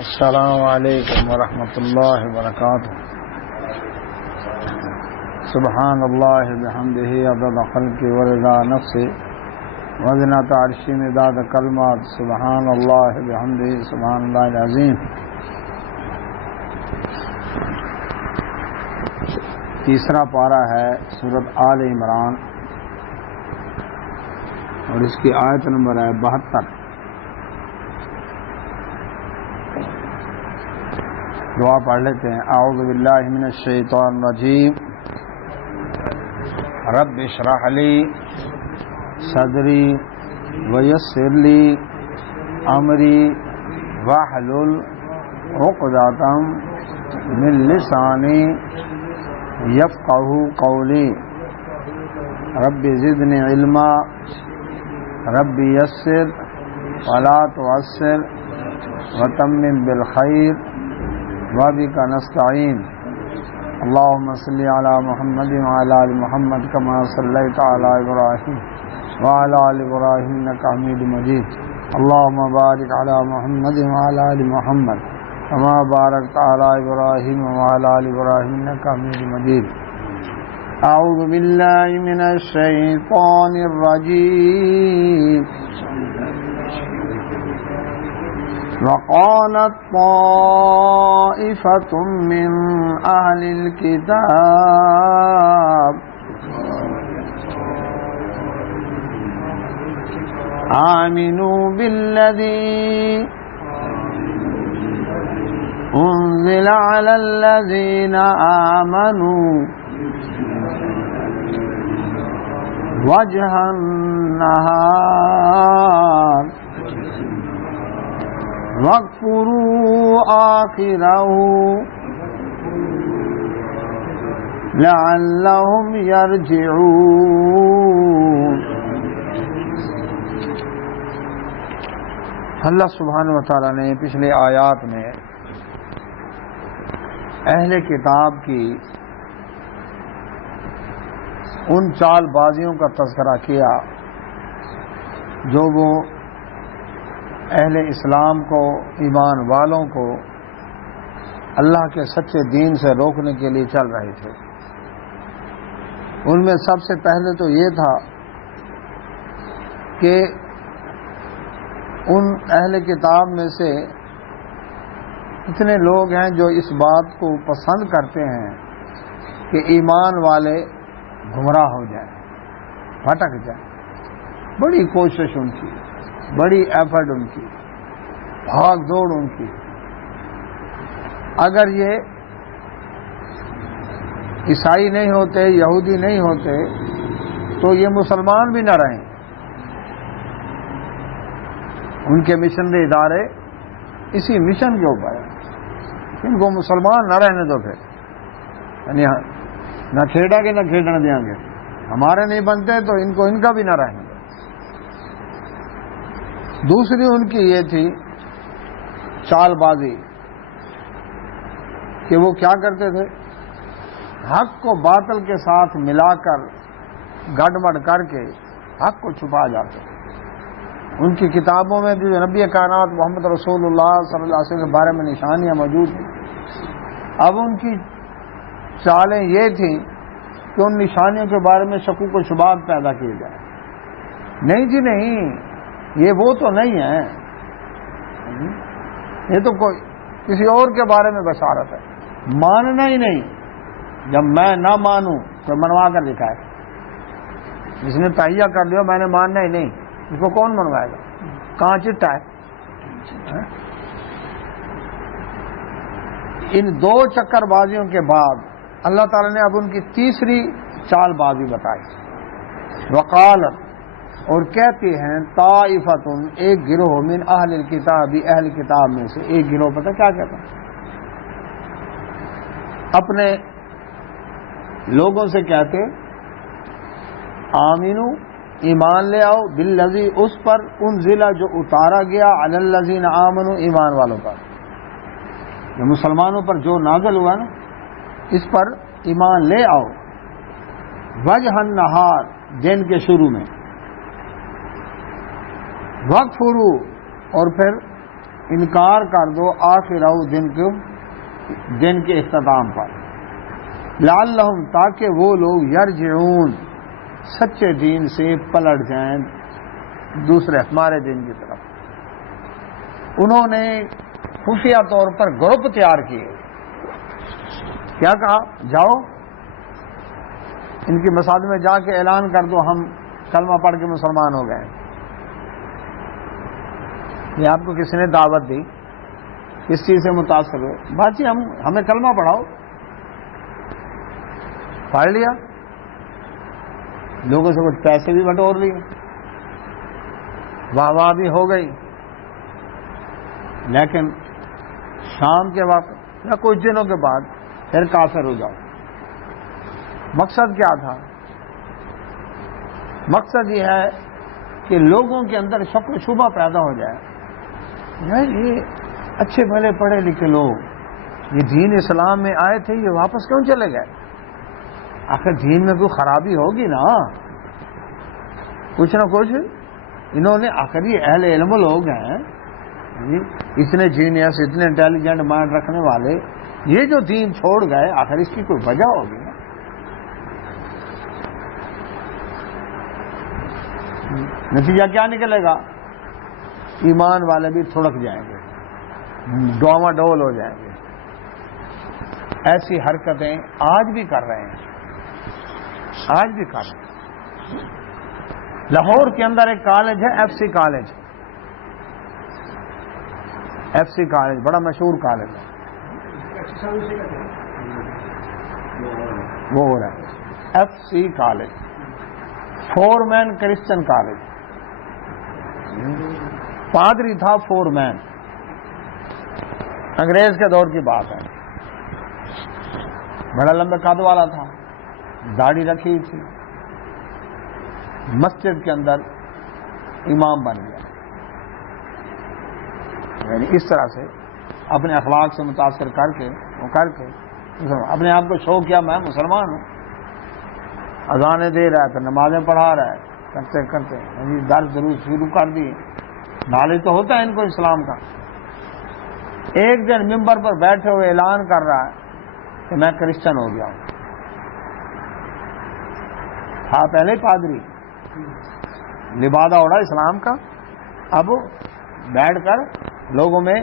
السلام علیکم ورحمۃ اللہ وبرکاتہ۔ سبحان اللہ بحمدہ عدد خلقہ ورضا نفسہ وزنۃ عرشہ مداد کلمات۔ سبحان اللہ بحمدہ سبحان اللہ العظیم۔ تیسرا پارہ ہے سورۃ آل عمران اور اس کی آیت نمبر ہے 72۔ دعا پڑھ لیتے ہیں۔ اعوذ باللہ من الشیطان الرجیم۔ رب اشرح لی صدری ویسر لی امری واحلل عقدۃ من لسانی یفقہوا قولی۔ رب زدنی علما رب یسر ولا تعسر وتمم بالخیر وبک نستعین۔ اللهم صل علی محمد وعلی آل محمد کما صلیت علی ابراہیم وعلی آل ابراہیم انک حمید مجید۔ اللهم بارک علی محمد وعلی آل محمد کما بارکت علی ابراہیم وعلی آل ابراہیم انک حمید مجید۔ اعوذ باللہ من الشیطان الرجیم۔ وقالت طائفة من أهل الكتاب آمنوا بالذي أنزل على الذين آمنوا وجه النهار وَاكْفُرُوا آخِرَهُ لَعَلَّهُمْ يَرْجِعُونَ۔ اللہ سبحانہ وتعالی نے پچھلے آیات میں اہل کتاب کی ان چال بازیوں کا تذکرہ کیا جو وہ اہل اسلام کو، ایمان والوں کو اللہ کے سچے دین سے روکنے کے لیے چل رہے تھے۔ ان میں سب سے پہلے تو یہ تھا کہ ان اہل کتاب میں سے اتنے لوگ ہیں جو اس بات کو پسند کرتے ہیں کہ ایمان والے گمراہ ہو جائیں، بھٹک جائیں۔ بڑی کوشش ان کی، بڑی ایفرٹ ان کی، بھاگ دوڑ ان کی۔ اگر یہ عیسائی نہیں ہوتے، یہودی نہیں ہوتے تو یہ مسلمان بھی نہ رہیں۔ ان کے مشنری ادارے اسی مشن کے اوپر ہیں، ان کو مسلمان نہ رہنے دو، پھر یعنی نہ کھیڑا کے نہ کھیڑنے دیں گے، ہمارے نہیں بنتے تو ان کو ان کا بھی نہ رہنے دو۔ دوسری ان کی یہ تھی چال بازی کہ وہ کیا کرتے تھے، حق کو باطل کے ساتھ ملا کر گڑبڑ کر کے حق کو چھپا جاتے تھے۔ ان کی کتابوں میں جو نبی کائنات محمد رسول اللہ صلی اللہ علیہ وسلم کے بارے میں نشانیاں موجود ہیں، اب ان کی چالیں یہ تھیں کہ ان نشانیوں کے بارے میں شکوک و شبہات پیدا کیے جائیں۔ نہیں جی نہیں، یہ وہ تو نہیں ہے، یہ تو کوئی کسی اور کے بارے میں بشارت ہے۔ ماننا ہی نہیں، جب میں نہ مانوں تو منوا کر دکھائے۔ جس نے تہیہ کر لیا میں نے ماننا ہی نہیں، اس کو کون منوائے گا؟ کہاں چٹا ہے؟ ان دو چکر بازیوں کے بعد اللہ تعالی نے اب ان کی تیسری چال بازی بتائی۔ وقالت، اور کہتے ہیں، طائفۃ، ایک گروہ، من اہل الکتاب، اہل کتاب میں سے ایک گروہ، پتہ کیا کہتا ہے؟ اپنے لوگوں سے کہتے آمینو، ایمان لے آؤ، بالذی، اس پر، انزل، جو اتارا گیا، علی الذین آمنوا، ایمان والوں پر، جو مسلمانوں پر جو نازل ہوا نا، اس پر ایمان لے آؤ، وجہ النہار، دن کے شروع میں، وَاکْفُرُوا، اور پھر انکار کر دو آخر دن کے اختتام پر، لعلہم تاکہ وہ لوگ یرجعون سچے دین سے پلٹ جائیں دوسرے ہمارے دین کی طرف۔ انہوں نے خفیہ طور پر گروپ تیار کیے، کیا کہا؟ جاؤ ان کی مساجد میں جا کے اعلان کر دو ہم کلمہ پڑھ کے مسلمان ہو گئے۔ یہ آپ کو کسی نے دعوت دی، کس چیز سے متاثر ہوئے؟ باجی ہمیں کلمہ پڑھاؤ، پڑھ لیا، لوگوں سے کچھ پیسے بھی بٹور لیے، واہ واہ بھی ہو گئی، لیکن شام کے وقت یا کچھ دنوں کے بعد پھر کافر ہو جاؤ۔ مقصد کیا تھا؟ مقصد یہ ہے کہ لوگوں کے اندر شک و شبہ پیدا ہو جائے، یہ اچھے بھلے پڑھے لکھے لوگ یہ دین اسلام میں آئے تھے، یہ واپس کیوں چلے گئے؟ آخر دین میں کوئی خرابی ہوگی نا، کچھ نہ کچھ انہوں نے، آخر یہ اہل علم لوگ ہیں، اتنے جینیس، اتنے انٹیلیجنٹ مائنڈ رکھنے والے، یہ جو دین چھوڑ گئے، آخر اس کی کوئی وجہ ہوگی نا۔ نتیجہ کیا نکلے گا؟ ایمان والے بھی تھڑک جائیں گے، ڈواما ڈول ہو جائیں گے۔ ایسی حرکتیں آج بھی کر رہے ہیں، آج بھی کر رہے ہیں۔ لاہور کے اندر ایک کالج ہے، F C college, F C college بڑا مشہور کالج ہے، وہ ہو رہا ہے F C college, Forman Christian college, پادری تھا فور مین، انگریز کے دور کی بات ہے، بڑا لمبے قد والا تھا، داڑھی رکھی تھی، مسجد کے اندر امام بن گیا، یعنی اس طرح سے اپنے اخلاق سے متاثر کر کے اپنے آپ کو شو کیا میں مسلمان ہوں، اذانیں دے رہا ہے، پھر نمازیں پڑھا رہا ہے، کرتے کرتے درس دروس شروع کر دی، نالج تو ہوتا ہے ان کو اسلام کا۔ ایک دن ممبر پر بیٹھے ہوئے اعلان کر رہا ہے کہ میں کرسچن ہو گیا ہوں، تھا پہلے پادری، لبادہ اوڑا اسلام کا، اب بیٹھ کر لوگوں میں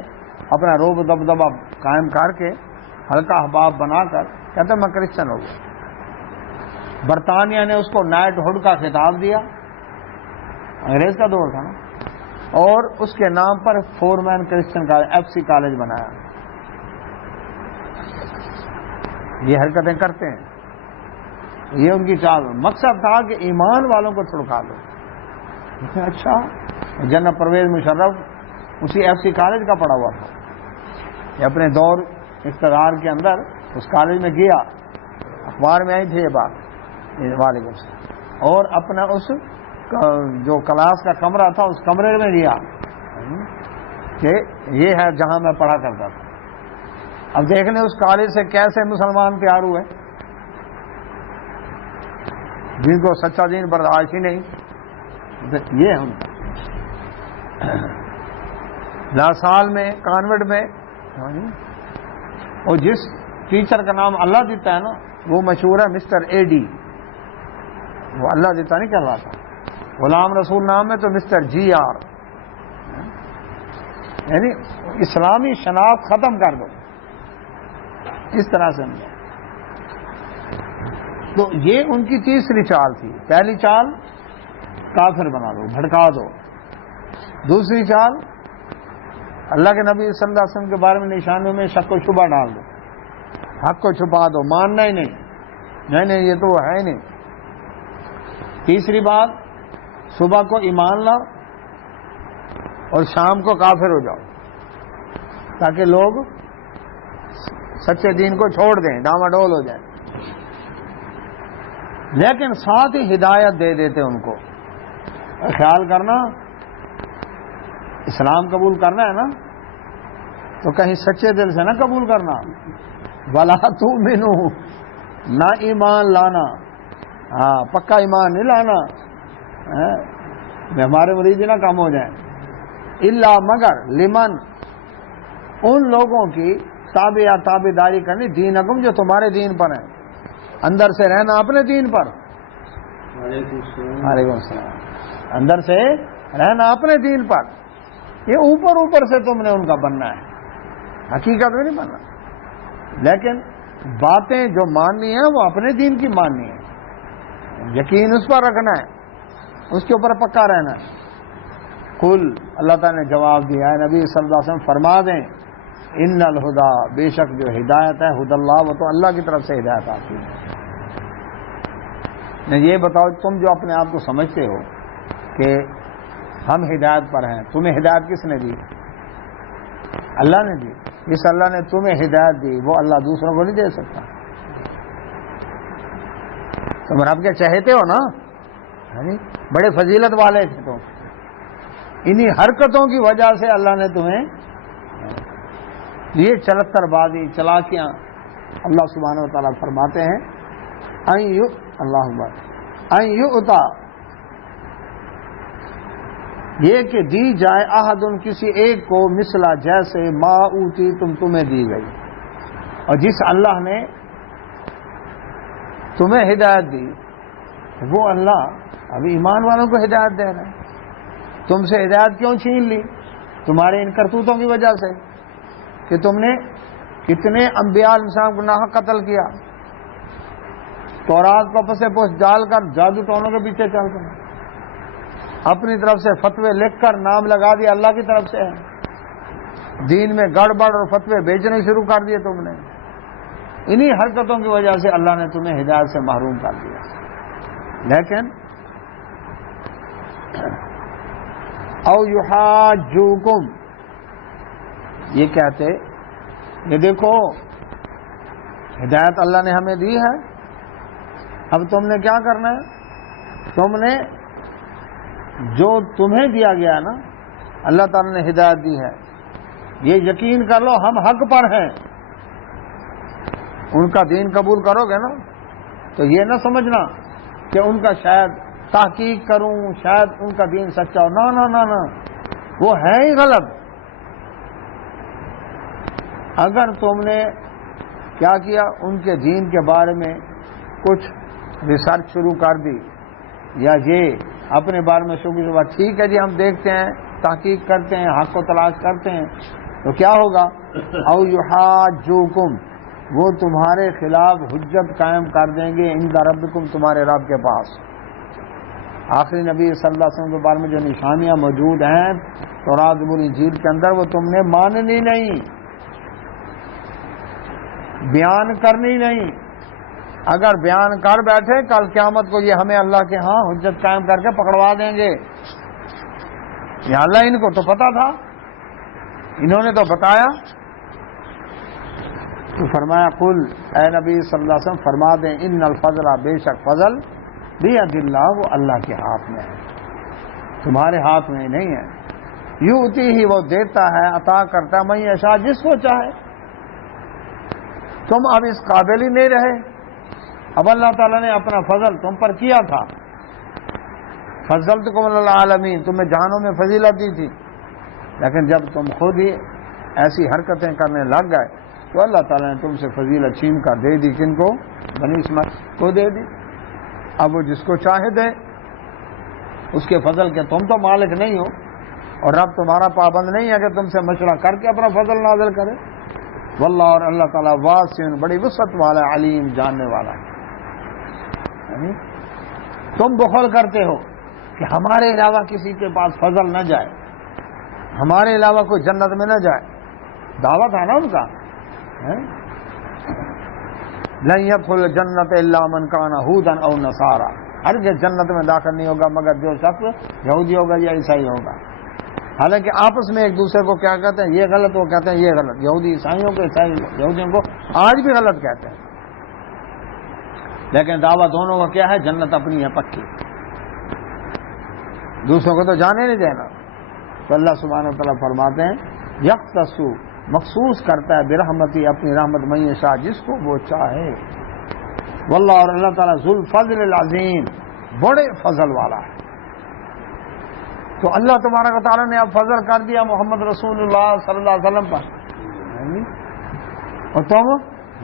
اپنا روب دبدبہ قائم کر کے ہلکا احباب بنا کر کہتا میں کرسچن ہو گیا۔ برطانیہ نے اس کو نائٹ ہوڈ کا خطاب دیا، انگریز کا دور تھا نا، اور اس کے نام پر Forman Christian college, F C college بنایا۔ یہ حرکتیں کرتے ہیں، یہ ان کی چال، مقصد تھا کہ ایمان والوں کو چھڑکا دو۔ اچھا، جنرل پرویز مشرف اسی ایف سی کالج کا پڑھا ہوا تھا، یہ اپنے دور اقتدار کے اندر اس کالج میں گیا، اخبار میں آئی تھی یہ بات، وعلیکم السلام، اور اپنا اس جو کلاس کا کمرہ تھا اس کمرے میں گیا کہ یہ ہے جہاں میں پڑھا کرتا تھا۔ اب دیکھ لیں اس کالج سے کیسے مسلمان تیار ہوئے جن کو سچا دین برداشت ہی نہیں، یہ ہم لا سال میں کانوینٹ میں، اور جس ٹیچر کا نام اللہ دیتا ہے نا وہ مشہور ہے مسٹر اے ڈی، وہ اللہ دیتا نہیں کر رہا تھا، غلام رسول نام ہے تو مسٹر جی آر، یعنی اسلامی شناخت ختم کر دو اس طرح سے۔ تو یہ ان کی تیسری چال تھی۔ پہلی چال کافر بنا دو، بھڑکا دو، دوسری چال اللہ کے نبی صلی اللہ علیہ وسلم کے بارے میں نشانیوں میں شک و شبہ ڈال دو، حق کو چھپا دو، ماننا ہی نہیں یہ تو ہے ہی نہیں۔ تیسری بات، صبح کو ایمان لاؤ اور شام کو کافر ہو جاؤ تاکہ لوگ سچے دین کو چھوڑ دیں، ڈاما ڈول ہو جائیں، لیکن ساتھ ہی ہدایت دے دیتے ان کو۔ خیال کرنا، اسلام قبول کرنا ہے نا تو کہیں سچے دل سے نہ قبول کرنا، ولا تؤمنوا، نہ ایمان لانا، ہاں پکا ایمان نہیں لانا، ہمارے مرید نہ کم ہو جائیں، الا مگر لمن، ان لوگوں کی تابع یا تابع داری کرنی دینکم جو تمہارے دین پر ہیں، اندر سے رہنا اپنے دین پر. وعلیکم السلام. اندر سے رہنا اپنے دین پر. یہ اوپر اوپر سے تم نے ان کا بننا ہے، حقیقت میں نہیں بننا. لیکن باتیں جو ماننی ہیں وہ اپنے دین کی ماننی ہے، یقین اس پر رکھنا ہے، اس کے اوپر پکا رہنا ہے. قل، اللہ تعالیٰ نے جواب دیا ہے نبی صلی اللہ علیہ وسلم فرما دیں، ان الہدا، بے شک جو ہدایت ہے، ہد اللہ، وہ تو اللہ کی طرف سے ہدایت آتی ہے. یہ بتاؤ تم جو اپنے آپ کو سمجھتے ہو کہ ہم ہدایت پر ہیں، تمہیں ہدایت کس نے دی؟ اللہ نے دی. جس اللہ نے تمہیں ہدایت دی وہ اللہ دوسروں کو نہیں دے سکتا. تم رب کے چاہتے ہو نا، بڑے فضیلت والے تھے تم، انہی حرکتوں کی وجہ سے اللہ نے تمہیں یہ چلتر بازی چلاکیاں. اللہ سبحانہ و تعالیٰ فرماتے ہیں اللہ یؤتا، یہ کہ دی جائے احد کسی ایک کو مثلا جیسے ما اوتی تمہیں دی گئی. اور جس اللہ نے تمہیں ہدایت دی وہ اللہ ابھی ایمان والوں کو ہدایت دے رہا ہے. تم سے ہدایت کیوں چھین لی؟ تمہارے ان کرتوتوں کی وجہ سے کہ تم نے کتنے انبیاء انسان کو ناحق قتل کیا، تورات کو پس پوش ڈال کر جادو ٹونوں کے پیچھے چل کر اپنی طرف سے فتوے لکھ کر نام لگا دیا اللہ کی طرف سے ہے. دین میں گڑبڑ اور فتوے بیچنے شروع کر دیے تم نے. انہی حرکتوں کی وجہ سے اللہ نے تمہیں ہدایت سے محروم کر دیا. لیکن او یحاجوکم، یہ کہتے یہ دیکھو ہدایت اللہ نے ہمیں دی ہے، اب تم نے کیا کرنا ہے؟ تم نے جو تمہیں دیا گیا نا، اللہ تعالیٰ نے ہدایت دی ہے، یہ یقین کر لو ہم حق پر ہیں. ان کا دین قبول کرو گے نا تو یہ نہ سمجھنا کہ ان کا شاید تحقیق کروں، شاید ان کا دین سچا ہو. نہ نہ نہ نہ، وہ ہے ہی غلط. اگر تم نے کیا کیا، ان کے دین کے بارے میں کچھ ریسرچ شروع کر دی یا یہ اپنے بارے میں شروع، ٹھیک ہے جی ہم دیکھتے ہیں، تحقیق کرتے ہیں، حق کو تلاش کرتے ہیں، تو کیا ہوگا؟ او یحاجوکم، وہ تمہارے خلاف حجت قائم کر دیں گے عند ربکم، تمہارے رب کے پاس. آخری نبی صلی اللہ علیہ وسلم کے بارے میں جو نشانیاں موجود ہیں تورات اور انجیل کے اندر، وہ تم نے ماننی نہیں، بیان کرنی نہیں. اگر بیان کر بیٹھے کل قیامت کو یہ ہمیں اللہ کے ہاں حجت قائم کر کے پکڑوا دیں گے. یا اللہ ان کو تو پتا تھا، انہوں نے تو بتایا. تو فرمایا قل، اے نبی صلی اللہ علیہ وسلم فرما دیں، ان الفضل، بے شک فضل، بید اللہ، وہ اللہ کے ہاتھ میں ہے، تمہارے ہاتھ میں نہیں ہے. یؤتی ہی، وہ دیتا ہے، عطا کرتا ہے، من یشاء، جس کو چاہے. تم اب اس قابل ہی نہیں رہے. اب اللہ تعالیٰ نے اپنا فضل تم پر کیا تھا، فضلتکم علی العالمین، تمہیں جہانوں میں فضیلت دی تھی، لیکن جب تم خود ہی ایسی حرکتیں کرنے لگ گئے تو اللہ تعالیٰ نے تم سے فضیلت چھین کر دے دی. کن کو؟ بنی اسماعیل کو دے دی. اب وہ جس کو چاہے دے، اس کے فضل کے تم تو مالک نہیں ہو، اور رب تمہارا پابند نہیں ہے کہ تم سے مشورہ کر کے اپنا فضل نازل کرے. واللہ، اور اللہ تعالیٰ واسع، بڑی وسعت والا، علیم، جاننے والا ہے. تم بخل کرتے ہو کہ ہمارے علاوہ کسی کے پاس فضل نہ جائے، ہمارے علاوہ کوئی جنت میں نہ جائے. دعویٰ تھا نا ان کا، لن يدخل الجنت الا من كان هودا او نصارى، ہرگز جنت میں داخل نہیں ہوگا مگر جو شخص یہودی ہوگا یا عیسائی ہوگا. حالانکہ آپس میں ایک دوسرے کو کیا کہتے ہیں؟ یہ غلط، وہ کہتے ہیں یہ غلط. یہودی عیسائیوں کو، عیسائی یہودیوں کو آج بھی غلط کہتے ہیں، لیکن دعویٰ دونوں کا کیا ہے؟ جنت اپنی ہے پکی، دوسروں کو تو جانے نہیں دینا. تو اللہ سبحانہ وتعالیٰ فرماتے ہیں یختص، مخصوص کرتا ہے برحمتی، اپنی رحمت، من یشاء، جس کو وہ چاہے. واللہ، اور اللہ تعالیٰ ذو الفضل العظیم، بڑے فضل والا ہے. تو اللہ تبارک و تعالیٰ نے اب فضل کر دیا محمد رسول اللہ صلی اللہ علیہ وسلم پر. اور تم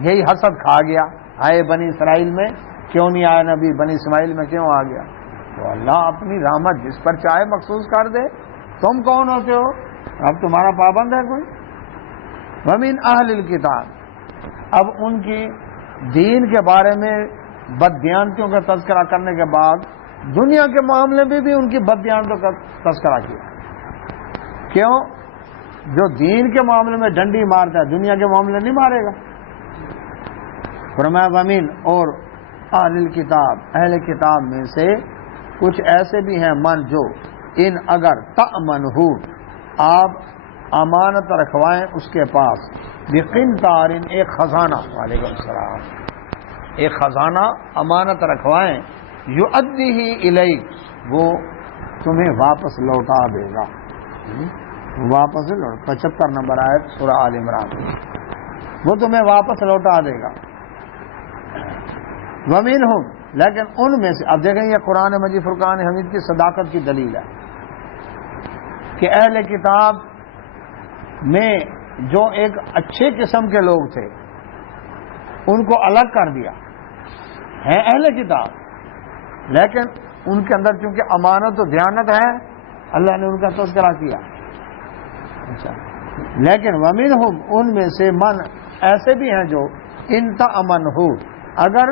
یہی حسد کھا گیا، آئے بنی اسرائیل میں کیوں نہیں آیا نبی، بنی اسماعیل میں کیوں آ گیا؟ تو اللہ اپنی رحمت جس پر چاہے مخصوص کر دے۔ تم کون ہوتے ہو؟ اب تمہارا پابند ہے کوئی؟ ومن اہل الکتاب، اب ان کی دین کے بارے میں بددیانتیوں کا تذکرہ کرنے کے بعد دنیا کے معاملے میں بھی ان کی بددیانتوں کا تذکرہ کیا۔ کیوں؟ جو دین کے معاملے میں ڈنڈی مارتا ہے دنیا کے معاملے نہیں مارے گا۔ فرمایا ومن، اور اہل الکتاب، اہل کتاب میں سے کچھ ایسے بھی ہیں من جو ان اگر تأمنہ، آپ امانت رکھوائیں اس کے پاس، بقنطار، ایک خزانہ، وعلیکم السلام، ایک خزانہ امانت رکھوائیں، یؤدیہ الیک، وہ تمہیں واپس لوٹا دے گا، واپس لوٹ 75 نمبر آیت سورہ آل عمران، وہ تمہیں واپس لوٹا دے گا۔ ومنہم، لیکن ان میں سے، اب دیکھیں یہ قرآن مجید فرقان حمید کی صداقت کی دلیل ہے کہ اہل کتاب میں جو ایک اچھے قسم کے لوگ تھے ان کو الگ کر دیا، ہیں اہل کتاب لیکن ان کے اندر چونکہ امانت و دیانت ہے اللہ نے ان کا تذکرہ کیا۔ اچھا، لیکن ومنہم، ان میں سے من ایسے بھی ہیں جو ان تأمنہ، اگر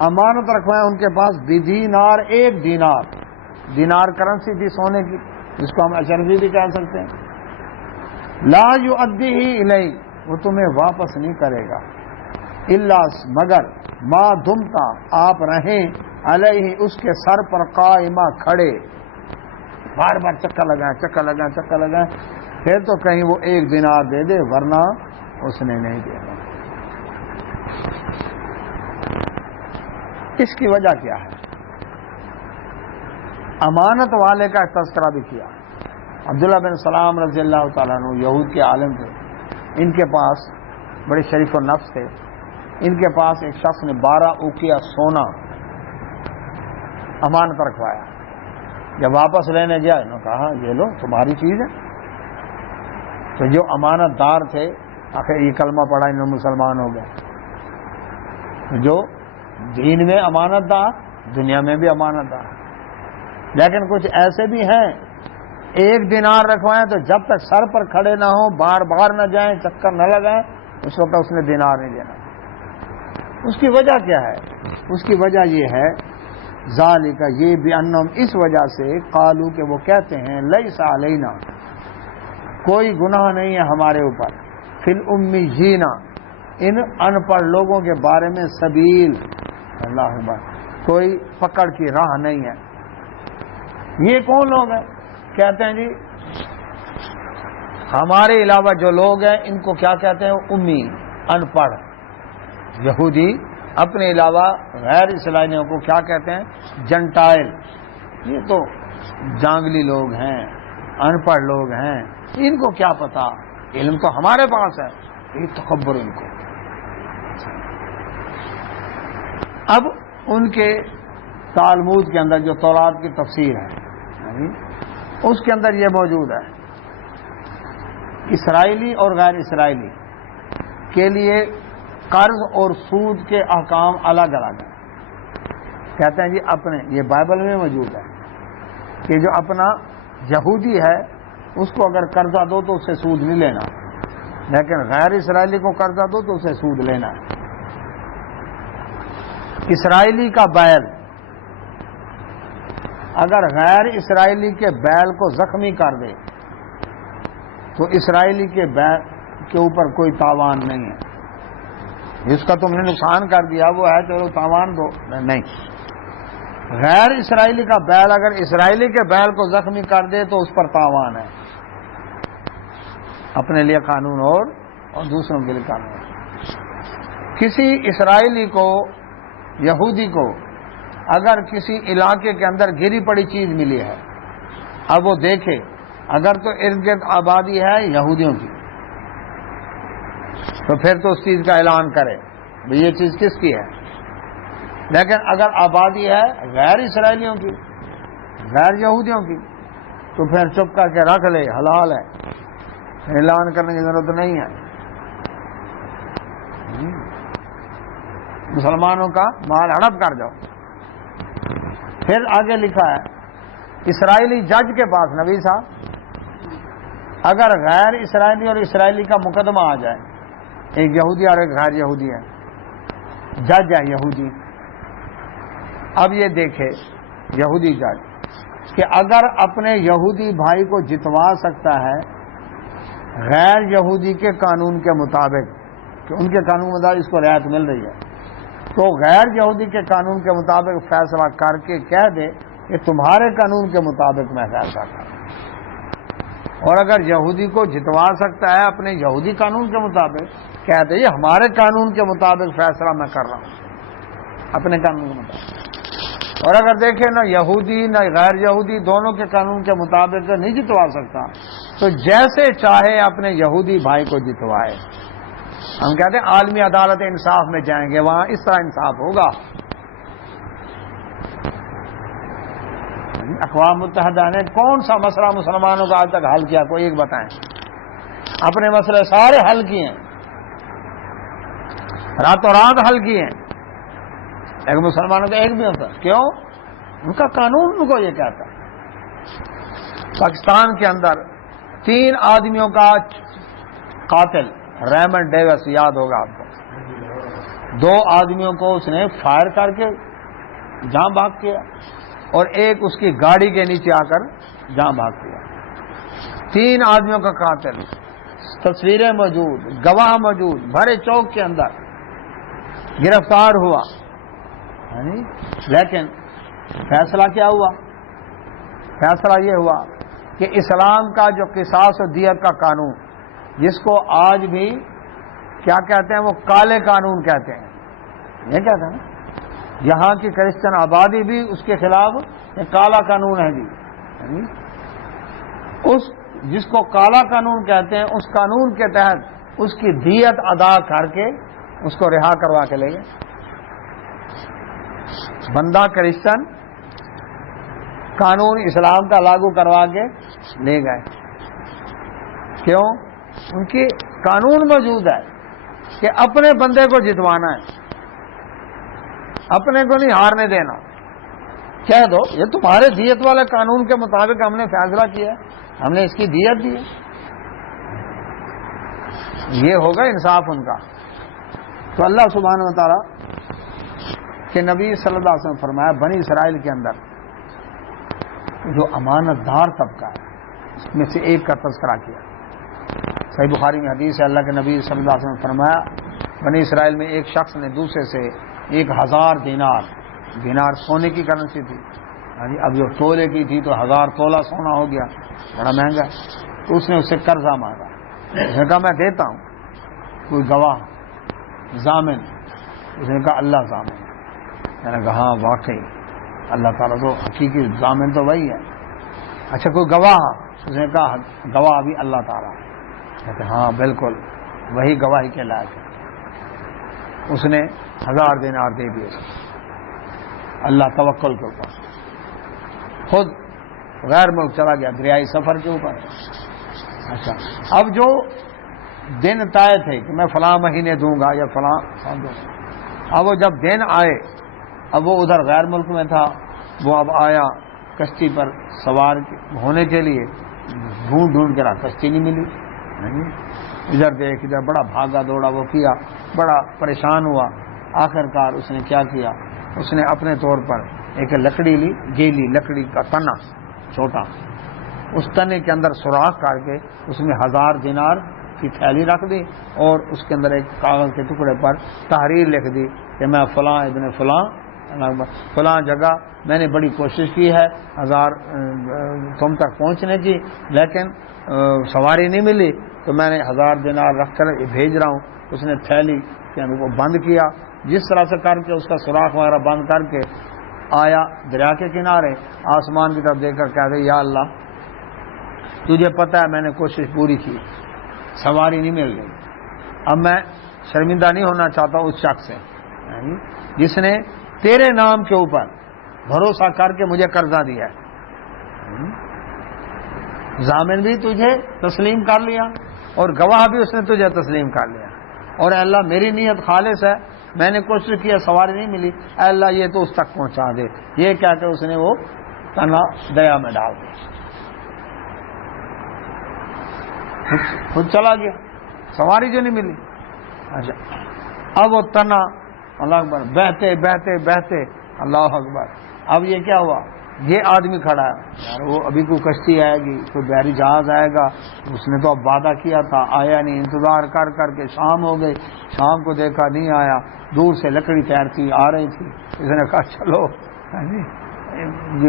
امانت رکھوائیں ان کے پاس، بدینار، ایک دینار، دینار کرنسی تھی سونے کی جس کو ہم اچربی بھی کہہ سکتے ہیں، لا یؤدیہ الیک، وہ تمہیں واپس نہیں کرے گا، الا، مگر، ما دمتا، آپ رہیں، علیہ، اس کے سر پر، قائمہ، کھڑے، بار بار چکر لگائیں، پھر تو کہیں وہ ایک دینار دے دے ورنہ اس نے نہیں دینا۔ اس کی وجہ کیا ہے؟ امانت والے کا تذکرہ بھی کیا۔ عبداللہ بن سلام رضی اللہ تعالیٰ عنہ یہود کے عالم تھے، ان کے پاس بڑے شریف و نفس تھے، ان کے پاس ایک شخص نے 12 اوقیہ سونا امانت رکھوایا، جب واپس لینے گیا انہوں نے کہا یہ لو تمہاری چیز ہے۔ تو جو امانت دار تھے، آخر یہ کلمہ پڑھا انہوں مسلمان ہو گئے، جو دین میں امانت دار دنیا میں بھی امانت دار۔ لیکن کچھ ایسے بھی ہیں ایک دینار رکھوائیں تو جب تک سر پر کھڑے نہ ہوں، بار بار نہ جائیں، چکر نہ لگائیں، اس وقت اس نے دینار نہیں دینا۔ اس کی وجہ کیا ہے؟ اس کی وجہ یہ ہے، ذالک، یہ بانہم، اس وجہ سے، قالو، کہ وہ کہتے ہیں، لیس علینا، کوئی گناہ نہیں ہے ہمارے اوپر، فی الامیین، ان ان پڑھ لوگوں کے بارے میں، سبیل، اللہ اکبر، کوئی پکڑ کی راہ نہیں ہے۔ یہ کون لوگ ہیں؟ کہتے ہیں جی ہمارے علاوہ جو لوگ ہیں ان کو کیا کہتے ہیں؟ امی، ان پڑھ یہودی، اپنے علاوہ غیر اسرائیلیوں کو کیا کہتے ہیں؟ جنٹائل۔ یہ تو جانگلی لوگ ہیں، ان پڑھ لوگ ہیں، ان کو کیا پتا، علم تو ہمارے پاس ہے، یہ تکبر ان کو۔ اب ان کے تالمود کے اندر جو تورات کی تفسیر ہے اس کے اندر یہ موجود ہے، اسرائیلی اور غیر اسرائیلی کے لیے قرض اور سود کے احکام الگ الگ ہیں۔ کہتے ہیں جی اپنے، یہ بائبل میں موجود ہے کہ جو اپنا یہودی ہے اس کو اگر قرضہ دو تو اس سے سود نہیں لینا، لیکن غیر اسرائیلی کو قرضہ دو تو اسے سود لینا ہے۔ اسرائیلی کا بیل اگر غیر اسرائیلی کے بیل کو زخمی کر دے تو اسرائیلی کے بیل کے اوپر کوئی تاوان نہیں ہے، جس کا تم نے نقصان کر دیا وہ ہے چلو تاوان دو، نہیں۔ غیر اسرائیلی کا بیل اگر اسرائیلی کے بیل کو زخمی کر دے تو اس پر تاوان ہے، اپنے لیے قانون اور دوسروں کے لیے قانون۔ کسی اسرائیلی کو، یہودی کو، اگر کسی علاقے کے اندر گری پڑی چیز ملی ہے، اب وہ دیکھے، اگر تو ارد گرد آبادی ہے یہودیوں کی تو پھر تو اس چیز کا اعلان کرے بھئی یہ چیز کس کی ہے، لیکن اگر آبادی ہے غیر اسرائیلیوں کی، غیر یہودیوں کی، تو پھر چپ کر کے رکھ لے، حلال ہے، اعلان کرنے کی ضرورت نہیں ہے۔ مسلمانوں کا مال ہڑپ کر جاؤ. پھر آگے لکھا ہے اسرائیلی جج کے پاس نبی صاحب اگر غیر اسرائیلی اور اسرائیلی کا مقدمہ آ جائے, ایک یہودی اور ایک غیر یہودی ہے, جج ہے یہودی. اب یہ دیکھے یہودی جج کہ اگر اپنے یہودی بھائی کو جتوا سکتا ہے غیر یہودی کے قانون کے مطابق, کہ ان کے قانون کے مطابق اس کو رعایت مل رہی ہے, تو غیر یہودی کے قانون کے مطابق فیصلہ کر کے کہہ دے کہ تمہارے قانون کے مطابق میں فیصلہ کروں. اور اگر یہودی کو جتوا سکتا ہے اپنے یہودی قانون کے مطابق, کہہ دے یہ ہمارے قانون کے مطابق فیصلہ میں کر رہا ہوں اپنے قانون کے مطابق. اور اگر دیکھیں نہ یہودی نہ غیر یہودی دونوں کے قانون کے مطابق نہیں جتوا سکتا, تو جیسے چاہے اپنے یہودی بھائی کو جتوائے. ہم کہتے ہیں عالمی عدالت انصاف میں جائیں گے, وہاں اس طرح انصاف ہوگا. اقوام متحدہ نے کون سا مسئلہ مسلمانوں کا آج تک حل کیا, کوئی ایک بتائیں. اپنے مسئلے سارے حل کیے ہیں, راتوں رات حل کیے ہیں, لیکن مسلمانوں کا ایک بھی ہوتا. کیوں؟ ان کا قانون ان کو یہ کہتا ہے. پاکستان کے اندر 3 آدمیوں کا قاتل ریمنڈ ڈیوس, یاد ہوگا آپ کو, 2 آدمیوں کو اس نے فائر کر کے جاں بھاگ کیا اور ایک اس کی گاڑی کے نیچے آ کر جاں بھاگ کیا. 3 آدمیوں کا قاتل, تصویریں موجود, گواہ موجود, بھرے چوک کے اندر گرفتار ہوا. لیکن فیصلہ کیا ہوا؟ فیصلہ یہ ہوا کہ اسلام کا جو قصاص و دیت کا قانون, جس کو آج بھی کیا کہتے ہیں, وہ کالے قانون کہتے ہیں, یہ کہتے ہیں نا, یہاں کی کرسچن آبادی بھی اس کے خلاف کالا قانون ہے جی. اس جس کو کالا قانون کہتے ہیں اس قانون کے تحت اس کی دیت ادا کر کے اس کو رہا کروا کے لے گئے. بندہ کرسچن قانون اسلام کا لاگو کروا کے لے گئے. کیوں؟ ان کی قانون موجود ہے کہ اپنے بندے کو جتوانا ہے, اپنے کو نہیں ہارنے دینا. کہہ دو یہ تمہارے دیت والے قانون کے مطابق ہم نے فیصلہ کیا, ہم نے اس کی دیت دی ہے. یہ ہوگا انصاف ان کا. تو اللہ سبحانہ و تعالیٰ کہ نبی صلی اللہ علیہ وسلم فرمایا بنی اسرائیل کے اندر جو امانت دار طبقہ ہے اس میں سے ایک کا تذکرہ کیا. صحیح بخاری میں حدیث ہے, اللہ کے نبی صلی اللہ علیہ وسلم فرمایا بنی اسرائیل میں ایک شخص نے دوسرے سے 1000 دینار سونے کی کرنسی تھی, اب جو تولے کی تھی تو 1000 تولہ سونا ہو گیا, بڑا مہنگا. تو اس نے اس سے قرضہ مانگا. اس نے کہا میں دیتا ہوں, کوئی گواہ ضامن؟ اس نے کہا اللہ ضامن. میں نے کہا ہاں واقعی اللہ تعالیٰ تو حقیقی ضامن تو وہی ہے. اچھا کوئی گواہ؟ اس نے کہا گواہ بھی اللہ تعالیٰ. کہتے ہاں بالکل وہی گواہی کے لائق ہے. اس نے 1000 دینار دے دیے اللہ توکل کے اوپر, خود غیر ملک چلا گیا دریائی سفر کے اوپر. اچھا اب جو دن طے تھے کہ میں فلاں مہینے دوں گا یا فلاں دوں گا, اب وہ جب دن آئے, اب وہ ادھر غیر ملک میں تھا, وہ اب آیا کشتی پر سوار ہونے کے لیے, ڈھونڈ کے رہا, کشتی نہیں ملی. ادھر دیکھ ادھر, بڑا بھاگا دوڑا وہ کیا, بڑا پریشان ہوا. آخر کار اس نے کیا کیا, اس نے اپنے طور پر ایک لکڑی لی, گیلی لکڑی کا تنا چھوٹا, اس تنے کے اندر سوراخ کر کے اس میں 1000 دینار کی تھیلی رکھ دی اور اس کے اندر ایک کاغذ کے ٹکڑے پر تحریر لکھ دی کہ میں فلاں ابن فلاں جگہ میں نے بڑی کوشش کی ہے 1000 تم تک پہنچنے کی, لیکن سواری نہیں ملی, تو میں نے 1000 دینار رکھ کر بھیج رہا ہوں. اس نے تھیلی کے اندر کو بند کیا, جس طرح سے کر کے اس کا سوراخ وغیرہ بند کر کے آیا دریا کے کنارے, آسمان کی طرف دیکھ کر کہتے یا اللہ تجھے پتہ ہے میں نے کوشش پوری کی, سواری نہیں مل گئی. اب میں شرمندہ نہیں ہونا چاہتا اس شخص سے جس نے تیرے نام کے اوپر بھروسہ کر کے مجھے قرضہ دیا ہے. ضامن بھی تجھے تسلیم کر لیا اور گواہ بھی اس نے تجھے تسلیم کر لیا. اور اے اللہ میری نیت خالص ہے، میں نے کوشش کیا سواری نہیں ملی، اے اللہ یہ تو اس تک پہنچا دے، یہ کہہ کے اس نے وہ تنا دریا میں ڈال دیا، خود چلا گیا، سواری جو نہیں ملی۔ اچھا اب وہ تنا اللہ اکبر بہتے بہتے بہتے اللہ اکبر، اب یہ کیا ہوا، یہ آدمی کھڑا ہے، یار وہ ابھی کوئی کشتی آئے گی، کوئی بحری جہاز آئے گا، اس نے تو اب وعدہ کیا تھا، آیا نہیں، انتظار کر کر کے شام ہو گئی، شام کو دیکھا نہیں آیا، دور سے لکڑی تیرتی آ رہی تھی، اس نے کہا چلو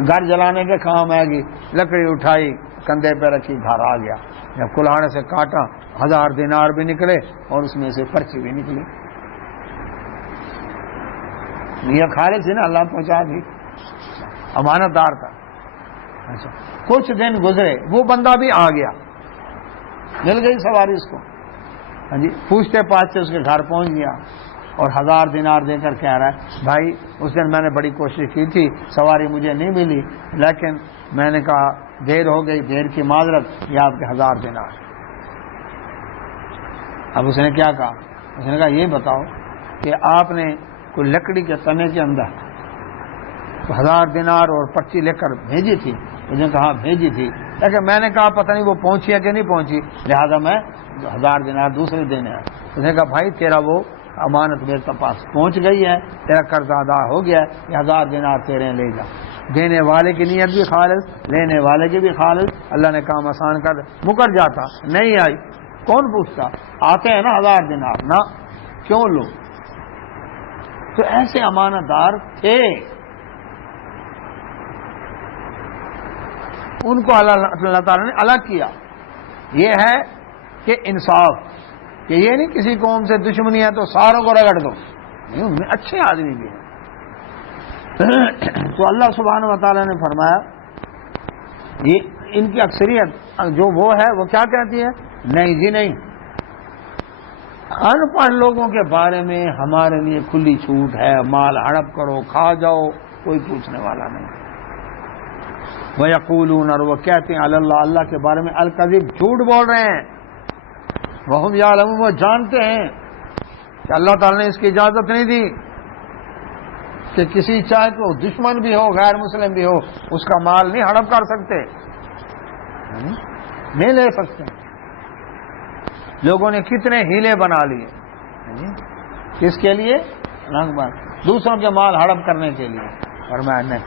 گھر جلانے کے کام آئے گی، لکڑی اٹھائی کندھے پہ رکھی، گھر آ گیا، جب کلاڑے سے کاٹا 1000 دینار بھی نکلے اور اس میں سے پرچی بھی نکلی، یہ خالص ہے نا، اللہ پہنچا دی، امانت دار تھا۔ اچھا کچھ دن گزرے، وہ بندہ بھی آ گیا، مل گئی سواری اس کو، ہاں جی، پوچھتے پاچھتے اس کے گھر پہنچ گیا اور 1000 دینار دے کر کہہ رہا ہے بھائی اس دن میں نے بڑی کوشش کی تھی، سواری مجھے نہیں ملی، لیکن میں نے کہا دیر ہو گئی، دیر کی معذرت، یہ آپ کے 1000 دینار۔ اب اس نے کیا کہا، اس نے کہا یہ بتاؤ کہ آپ نے کوئی لکڑی کے تنے کے اندر 1000 دینار اور پرچی لے کر بھیجی تھی؟ اس نے کہا بھیجی تھی، لیکن میں نے کہا پتہ نہیں وہ پہنچی ہے کہ نہیں پہنچی، لہذا میں 1000 دینار دوسرے دینے ہیں۔ اس نے کہا بھائی تیرا وہ امانت میرے پاس پہنچ گئی ہے، تیرا قرض ادا ہو گیا ہے، یہ 1000 دینار تیرے لے جا، دینے والے کی نیت بھی خالص، لینے والے کی بھی خالص، اللہ نے کام آسان کر، مکر جاتا نہیں آئی کون پوچھتا، آتے ہیں نا 1000 دینار، نہ کیوں لو؟ تو ایسے امانت دار تھے، ان کو اللہ تعالیٰ نے الگ کیا۔ یہ ہے کہ انصاف، کہ یہ نہیں کسی قوم سے دشمنی ہے تو ساروں کو رگڑ دو، نہیں، ان میں اچھے آدمی بھی ہیں۔ تو اللہ سبحانہ و تعالیٰ نے فرمایا یہ ان کی اکثریت جو وہ ہے وہ کیا کہتی ہے، نہیں جی نہیں، ان پڑھ لوگوں کے بارے میں ہمارے لیے کھلی چھوٹ ہے، مال ہڑپ کرو کھا جاؤ، کوئی پوچھنے والا نہیں۔ وَيَقُولُونَ، اور وہ کہتے ہیں علی اللہ، اللہ کے بارے میں الکذب، جھوٹ بول رہے ہیں، وَهُمْ يَعْلَمُونَ، وہ جانتے ہیں کہ اللہ تعالیٰ نے اس کی اجازت نہیں دی کہ کسی چاہے تو دشمن بھی ہو غیر مسلم بھی ہو اس کا مال نہیں ہڑپ کر سکتے، نہیں لے سکتے۔ لوگوں نے کتنے ہیلے بنا لیے، کس کے لیے؟ دوسروں کے مال ہڑپ کرنے کے لیے، فرمایا نہیں،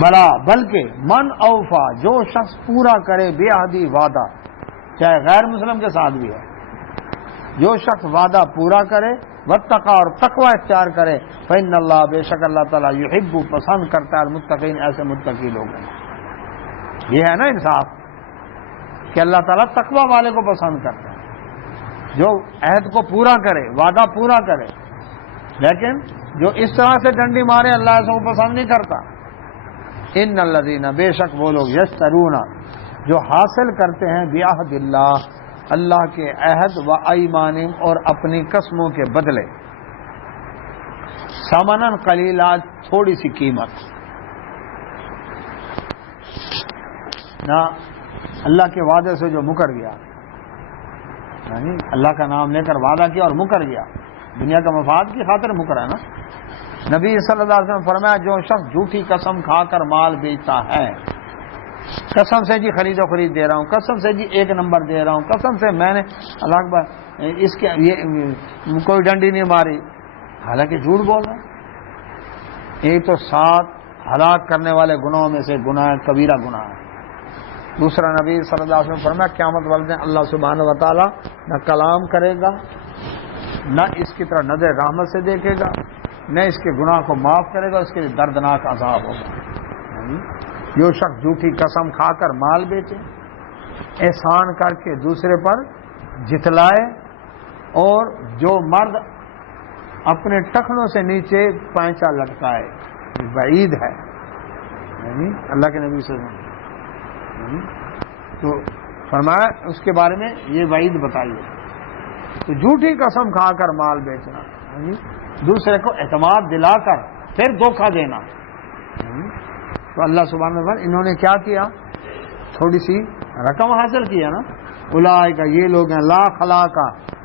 بلا بلکہ من اوفا، جو شخص پورا کرے بے عہدی وعدہ، چاہے غیر مسلم کے ساتھ بھی ہے، جو شخص وعدہ پورا کرے، واتقا، اور تقوی اختیار کرے، فإن اللہ، بے شک اللہ تعالیٰ، یحب، پسند کرتا ہے، المتقین، ایسے متقی لوگ ہیں۔ یہ ہے نا انصاف کہ اللہ تعالیٰ تقوی والے کو پسند کرتا ہے، جو عہد کو پورا کرے، وعدہ پورا کرے، لیکن جو اس طرح سے ڈنڈی مارے اللہ ایسا کو پسند نہیں کرتا۔ ان الذین، بے شک وہ لوگ، یشترون، جو حاصل کرتے ہیں بعہد اللہ، اللہ کے عہد، و ایمانہم، اور اپنی قسموں کے بدلے، ثمنا قلیلا، تھوڑی سی قیمت، نہ اللہ کے وعدے سے جو مکر گیا، یعنی اللہ کا نام لے کر وعدہ کیا اور مکر گیا، دنیا کا مفاد کی خاطر مکر ہے نا۔ نبی صلی اللہ علیہ وسلم فرمایا جو شخص جھوٹی قسم کھا کر مال بیچتا ہے، قسم سے جی خرید و خرید دے رہا ہوں، قسم سے جی 1 نمبر دے رہا ہوں، قسم سے میں نے اللہ اکبر اس کے یہ کوئی ڈنڈی نہیں ماری، حالانکہ جھوٹ بول رہا ہے۔ ایک تو 7 ہلاک کرنے والے گناہوں میں سے گناہ کبیرہ گناہ ہے۔ دوسرا نبی صلی اللہ علیہ وسلم فرمایا قیامت والے دن اللہ سبحانہ و تعالیٰ نہ کلام کرے گا، نہ اس کی طرح نظر رحمت سے دیکھے گا، نہ اس کے گناہ کو معاف کرے گا، اس کے لیے دردناک عذاب ہوگا۔ جو شخص جھوٹی قسم کھا کر مال بیچے، احسان کر کے دوسرے پر جتلائے، اور جو مرد اپنے ٹخنوں سے نیچے پینچا لٹکائے، وعید ہے اللہ کے نبی صلی اللہ علیہ وسلم، تو فرمایا اس کے بارے میں یہ وعید بتائیے۔ تو جھوٹی قسم کھا کر مال بیچنا، دوسرے کو اعتماد دلا کر پھر دھوکہ دینا، تو اللہ سبحانہ وتعالیٰ انہوں نے کیا کیا، تھوڑی سی رقم حاصل کیا نا، اولئک یہ لوگ ہیں لا خلاق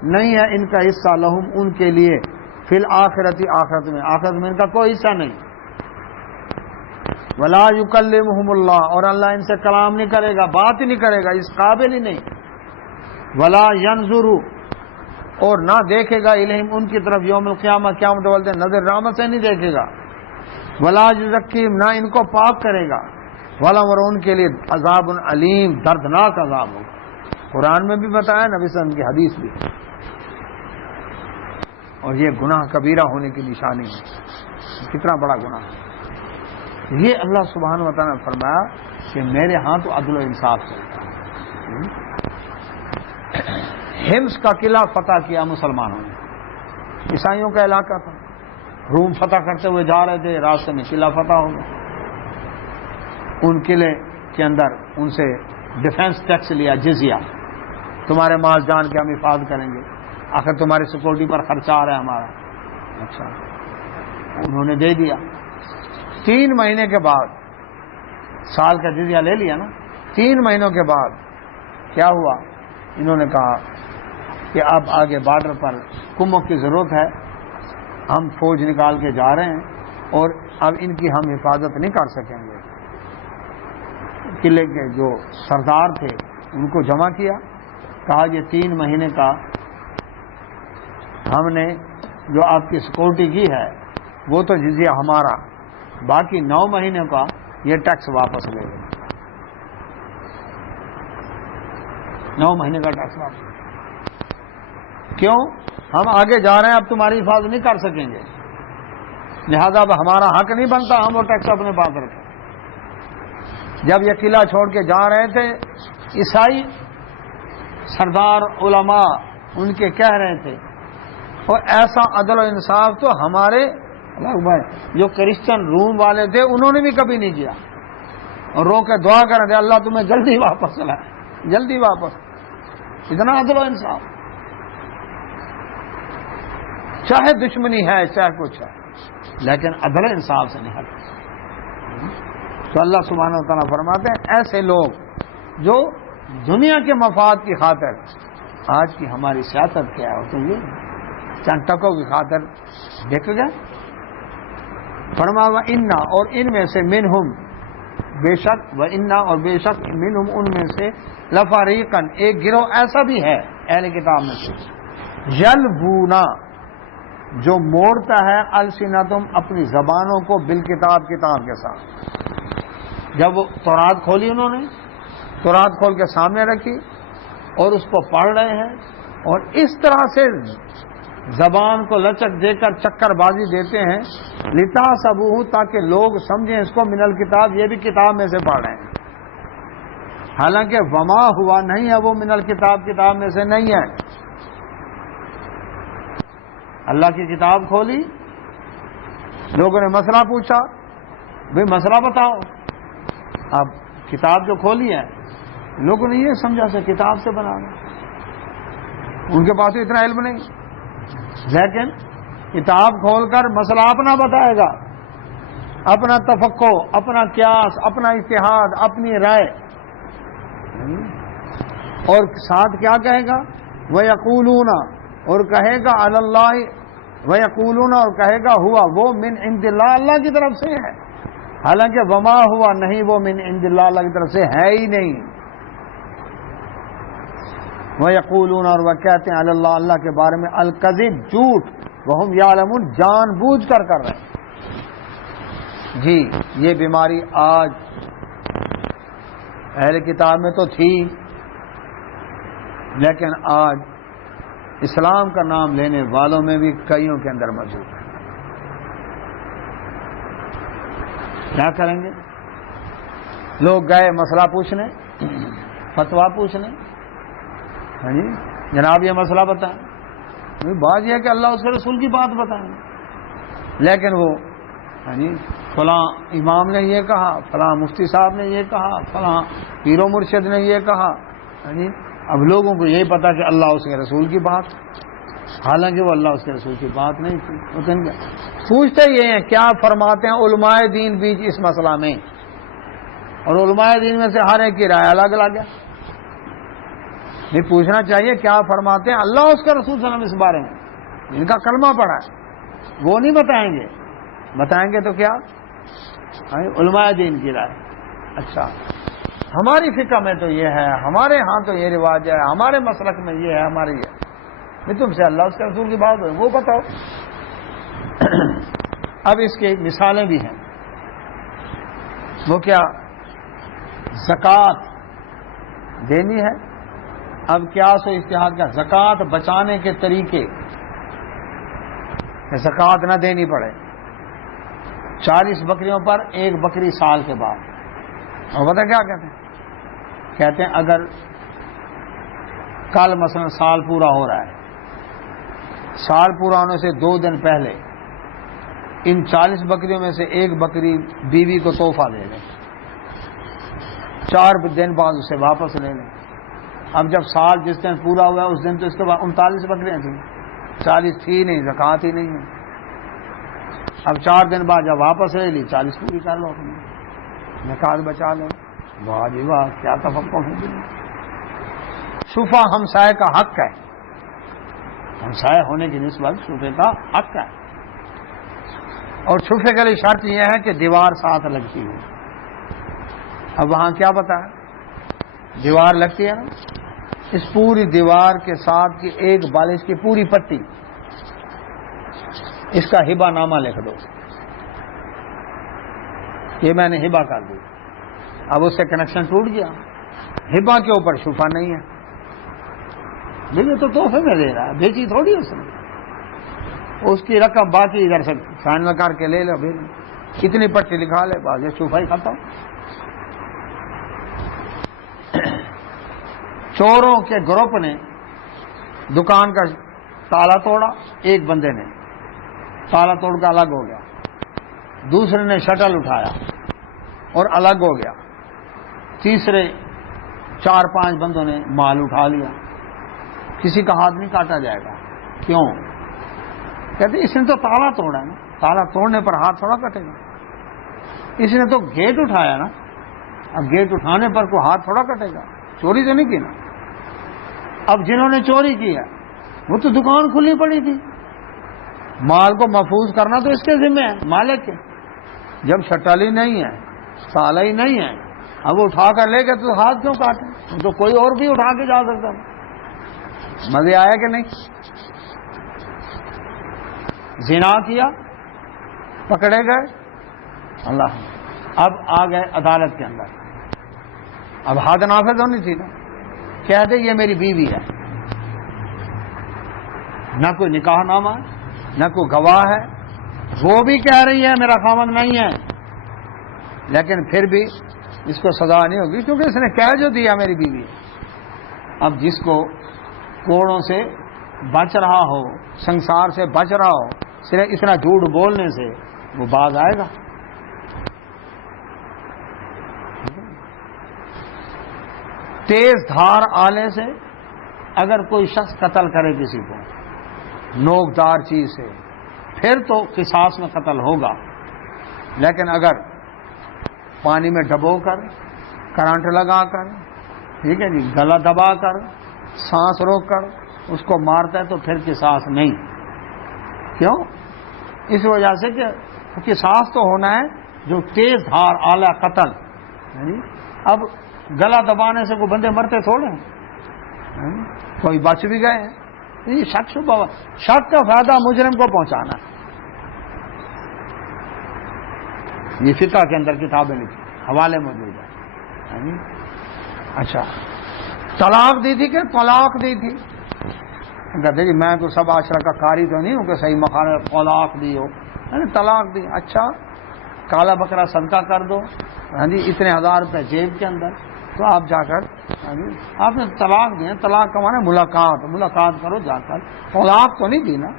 نہیں ہے ان کا حصہ لہم ان کے لیے فی الآخرۃ آخرت میں ان کا کوئی حصہ نہیں. ولا یکلمہم اللہ اور اللہ ان سے کلام نہیں کرے گا، بات ہی نہیں کرے گا، اس قابل ہی نہیں. ولا ینظر اور نہ دیکھے گا الیہم ان کی طرف یوم القیامہ قیامت والے دن نظر رحمت سے نہیں دیکھے گا. ولا یزکیہم نہ ان کو پاک کرے گا. ولہم اور ان کے لیے عذاب علیم دردناک عذاب ہوگا. قرآن میں بھی بتایا، نبی صلی اللہ علیہ وسلم کی حدیث بھی. اور یہ گناہ کبیرہ ہونے کی نشانی ہے. کتنا بڑا گناہ ہے یہ. اللہ سبحانہ و تعالیٰ نے فرمایا کہ میرے ہاں تو عدل و انصاف چلتا ہے. ہمس کا قلعہ فتح کیا مسلمانوں نے، عیسائیوں کا علاقہ تھا، روم فتح کرتے ہوئے جا رہے تھے، راستے میں قلعہ فتح ہو گیا. ان قلعے کے اندر ان سے ڈیفنس ٹیکس لیا، جزیہ، تمہارے مال جان کے ہم حفاظت کریں گے، آخر تمہاری سیکورٹی پر خرچہ آ رہا ہے ہمارا. اچھا انہوں نے دے دیا. 3 مہینے کے بعد، سال کا جزیہ لے لیا نا، 3 مہینوں کے بعد کیا ہوا؟ انہوں نے کہا کہ اب آگے بارڈر پر کمک کی ضرورت ہے، ہم فوج نکال کے جا رہے ہیں اور اب ان کی ہم حفاظت نہیں کر سکیں گے. قلعے کے جو سردار تھے ان کو جمع کیا، کہا یہ 3 مہینے کا ہم نے جو آپ کی سیکورٹی کی ہے وہ تو جزیہ ہمارا، باقی 9 مہینے کا یہ ٹیکس واپس لے لیں. 9 مہینے کا ٹیکس واپس. کیوں؟ ہم آگے جا رہے ہیں، اب تمہاری حفاظت نہیں کر سکیں گے، لہذا اب ہمارا حق نہیں بنتا ہم وہ ٹیکس اپنے پاس رکھیں. جب یہ قلعہ چھوڑ کے جا رہے تھے، عیسائی سردار علماء ان کے کہہ رہے تھے اور ایسا عدل و انصاف تو ہمارے جو کرسچن روم والے تھے انہوں نے بھی کبھی نہیں کیا. اور رو کے دعا کر رہے تھے اللہ تمہیں جلدی واپس لائے، جلدی واپس. اتنا عدل و انصاف، چاہے دشمنی ہے چاہے کچھ ہے، لیکن عدل و انصاف سے نہیں ہٹتے. تو اللہ سبحانہ و تعالیٰ فرماتے ہیں ایسے لوگ جو دنیا کے مفاد کی خاطر، آج کی ہماری سیاست کیا ہے تو یہ چند ٹکوں کی خاطر دیکھ گئے. فرما و انا اور ان میں سے منہم بے شک، و انا اور بے شک منہم ان میں سے لفریقن ایک گروہ ایسا بھی ہے اہل کتاب میں سے، یلوuna جو موڑتا ہے السنتم اپنی زبانوں کو بالکتاب کتاب کے ساتھ. جب وہ تورات کھولی انہوں نے، تورات کھول کے سامنے رکھی اور اس کو پڑھ رہے ہیں اور اس طرح سے زبان کو لچک دے کر چکر بازی دیتے ہیں لتحسبوہ تاکہ لوگ سمجھیں اس کو من الکتاب، یہ بھی کتاب میں سے پڑھ رہے ہیں، حالانکہ وما ہوا نہیں ہے وہ من الکتاب، کتاب میں سے نہیں ہے. اللہ کی کتاب کھولی، لوگوں نے مسئلہ پوچھا، بھئی مسئلہ بتاؤ. اب کتاب جو کھولی ہے لوگوں نے یہ سمجھا سے کتاب سے بنانا، ان کے پاس اتنا علم نہیں، لیکن کتاب کھول کر مسئلہ اپنا بتائے گا، اپنا تفقہ، اپنا قیاس، اپنا اجتہاد، اپنی رائے. اور ساتھ کیا کہے گا؟ وَيَقُولُونَ اور کہے گا علی اللہ، وَيَقُولُونَ اور کہے گا ہوا وہ من عند اللہ، اللہ کی طرف سے ہے، حالانکہ وما ہوا نہیں وہ من عند اللہ، اللہ کی طرف سے ہے ہی نہیں. وَيَقُولُونَ اور وہ کہتے ہیں علی اللہ، اللہ کے بارے میں الکذب جھوٹ، وَهُمْ يَعْلَمُونَ جان بوجھ کر رہے ہیں. جی یہ بیماری آج اہل کتاب میں تو تھی، لیکن آج اسلام کا نام لینے والوں میں بھی کئیوں کے اندر موجود ہے. کیا کریں گے؟ لوگ گئے مسئلہ پوچھنے، فتویٰ پوچھنے، ہاں جی جناب یہ مسئلہ بتائیں. بات یہ ہے کہ اللہ اس کے رسول کی بات بتائیں، لیکن وہ ہاں جی فلاں امام نے یہ کہا، فلاں مفتی صاحب نے یہ کہا، فلاں پیر و مرشد نے یہ کہا. ہاں جی اب لوگوں کو یہی پتا کہ اللہ اس کے رسول کی بات، حالانکہ وہ اللہ اس کے رسول کی بات نہیں تھی. پوچھتے یہ ہیں کیا فرماتے ہیں علماء دین بیچ اس مسئلہ میں، اور علماء دین میں سے ہر ایک کی رائے الگ الگ ہے. نہیں پوچھنا چاہیے کیا فرماتے ہیں اللہ اس کا رسول صلی اللہ علیہ وسلم اس بارے میں. ان کا کلمہ پڑا ہے وہ نہیں بتائیں گے. بتائیں گے تو کیا علماء دین کی رائے. اچھا ہماری فقہ میں تو یہ ہے, ہمارے ہاں تو یہ رواج ہے, ہمارے مسلک میں یہ ہے, ہمارے یہ ہے. تم سے اللہ اس کے رسول کی بات ہو وہ بتاؤ. اب اس کی مثالیں بھی ہیں. وہ کیا زکوٰۃ دینی ہے. اب قیاس و اجتہاد کا زکوٰۃ بچانے کے طریقے, زکوٰۃ نہ دینی پڑے. 40 بکریوں پر ایک بکری سال کے بعد. اور پتہ کیا کہتے ہیں؟ کہتے ہیں اگر کل مثلا سال پورا ہو رہا ہے, سال پورا ہونے سے 2 دن پہلے ان 40 بکریوں میں سے ایک بکری بیوی کو تحفہ دے لیں, 4 دن بعد اسے واپس لے لیں. اب جب سال جس دن پورا ہوا ہے اس دن تو اس کے بعد 39 بکریاں تھیں, 40 تھی نہیں, زکوٰۃ ہی نہیں ہے. اب 4 دن بعد جب واپس لے لی 40 پوری کر لو, اپنی زکوٰۃ بچا لو. واہ جی واہ کیا تفقہ ہے. شفا ہمسائے کا حق ہے, ہمسائے ہونے کی نسبت شفے کا حق ہے. اور شفے کے لیے شرط یہ ہے کہ دیوار ساتھ لگتی ہو. اب وہاں کیا بتا ہے, دیوار لگتی ہے نا, اس پوری دیوار کے ساتھ کی ایک بالش کی پوری پٹی, اس کا ہبہ نامہ لکھ دو, یہ میں نے ہبہ کر دی. اب اس سے کنیکشن ٹوٹ گیا, ہبہ کے اوپر شفا نہیں ہے. یہ تو تحفے میں دے رہا ہے, بیچی تھوڑی اس نے. اس کی رقم باقی ادھر سے فائنل کر کے لے لو, کتنی پٹی لکھا لے, بس یہ شفا ہی ختم. چوروں کے گروپ نے دکان کا تالا توڑا, ایک بندے نے تالا توڑ کر الگ ہو گیا, دوسرے نے شٹل اٹھایا اور الگ ہو گیا, تیسرے 4-5 بندوں نے مال اٹھا لیا. کسی کا ہاتھ نہیں کاٹا جائے گا. کیوں؟ کہتے اس نے تو تالا توڑا ہے نا, تالا توڑنے پر ہاتھ تھوڑا کٹے گا. اس نے تو گیٹ اٹھایا نا, اب گیٹ اٹھانے پر کوئی ہاتھ تھوڑا کٹے گا. چوری تو نہیں کی نا. اب جنہوں نے چوری کی ہے وہ تو دکان کھلی پڑی تھی, مال کو محفوظ کرنا تو اس کے ذمہ ہے, مالک کے. جب شٹل ہی نہیں ہے, تالا ہی نہیں ہے, اب وہ اٹھا کر لے گئے تو ہاتھ کیوں کاٹے؟ تو کوئی اور بھی اٹھا کے جا سکتا. مزے آیا کہ نہیں؟ زنا کیا, پکڑے گئے, اللہ. اب آ گئے عدالت کے اندر, اب حد نافذ ہونی تھی نا. کہہ دے یہ میری بیوی ہے, نہ کوئی نکاح نامہ نہ کوئی گواہ ہے, وہ بھی کہہ رہی ہے میرا خاوند نہیں ہے, لیکن پھر بھی اس کو سزا نہیں ہوگی کیونکہ اس نے کہہ جو دیا میری بیوی ہے. اب جس کو کوڑوں سے بچ رہا ہو, سنسار سے بچ رہا ہو, صرف اتنا جھوٹ بولنے سے وہ باز آئے گا. تیز دھار آلے سے اگر کوئی شخص قتل کرے کسی کو نوکدار چیز سے, پھر تو قصاص میں قتل ہوگا. لیکن اگر پانی میں ڈبو کر, کرنٹ لگا کر, ٹھیک ہے جی, گلا دبا کر, سانس روک کر اس کو مارتا ہے تو پھر قصاص نہیں. کیوں؟ اس وجہ سے کہ قصاص تو ہونا ہے جو تیز دھار آلہ قتل. اب گلا دبانے سے کوئی بندے مرتے تھوڑے ہیں, کوئی بچ بھی گئے ہیں. یہ شک شبہ, شک کا فائدہ مجرم کو پہنچانا ہے. یہ فقہ کے اندر کتابیں لکھی, حوالے موجود ہیں. اچھا, طلاق دی تھی کہ طلاق دی تھی؟ کہتے جی میں کوئی 7 عشرہ کا قاری تو نہیں ہوں کہ صحیح مخارج طلاق دی ہو. طلاق دی, اچھا کالا بکرا صدقہ کر دو, ہاں جی اتنے 1000 روپے جیب کے اندر, تو آپ جا کر آپ نے طلاق دی. طلاق کا معنی ملاقات, ملاقات کرو جا کر, طلاق تو نہیں دی نا.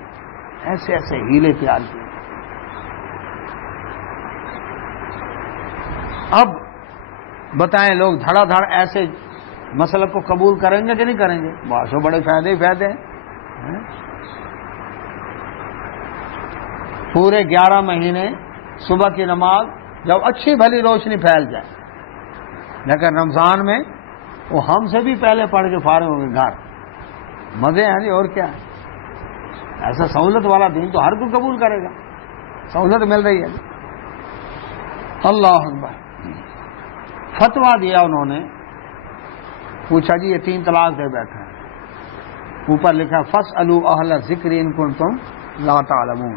ایسے ایسے ہیلے تیار کیے. اب بتائیں لوگ دھڑا دھڑ ایسے مسلک کو قبول کریں گے کہ نہیں کریں گے؟ باسو بڑے فائدے ہی فائدے ہیں. پورے 11 مہینے صبح کی نماز جب اچھی بھلی روشنی پھیل جائے, لیکن رمضان میں وہ ہم سے بھی پہلے پڑھ کے فارغ ہو گئے گھر. مزے ہیں جی اور کیا ہے. ایسا سہولت والا دین تو ہر کوئی قبول کرے گا, سہولت مل رہی ہے. اللہ اکبر. فتویٰ دیا انہوں نے, پوچھا جی یہ 3 طلاق دے بیٹھا ہے, اوپر لکھا فاسألوا اہل الذکر ان کنتم لا تعلمون,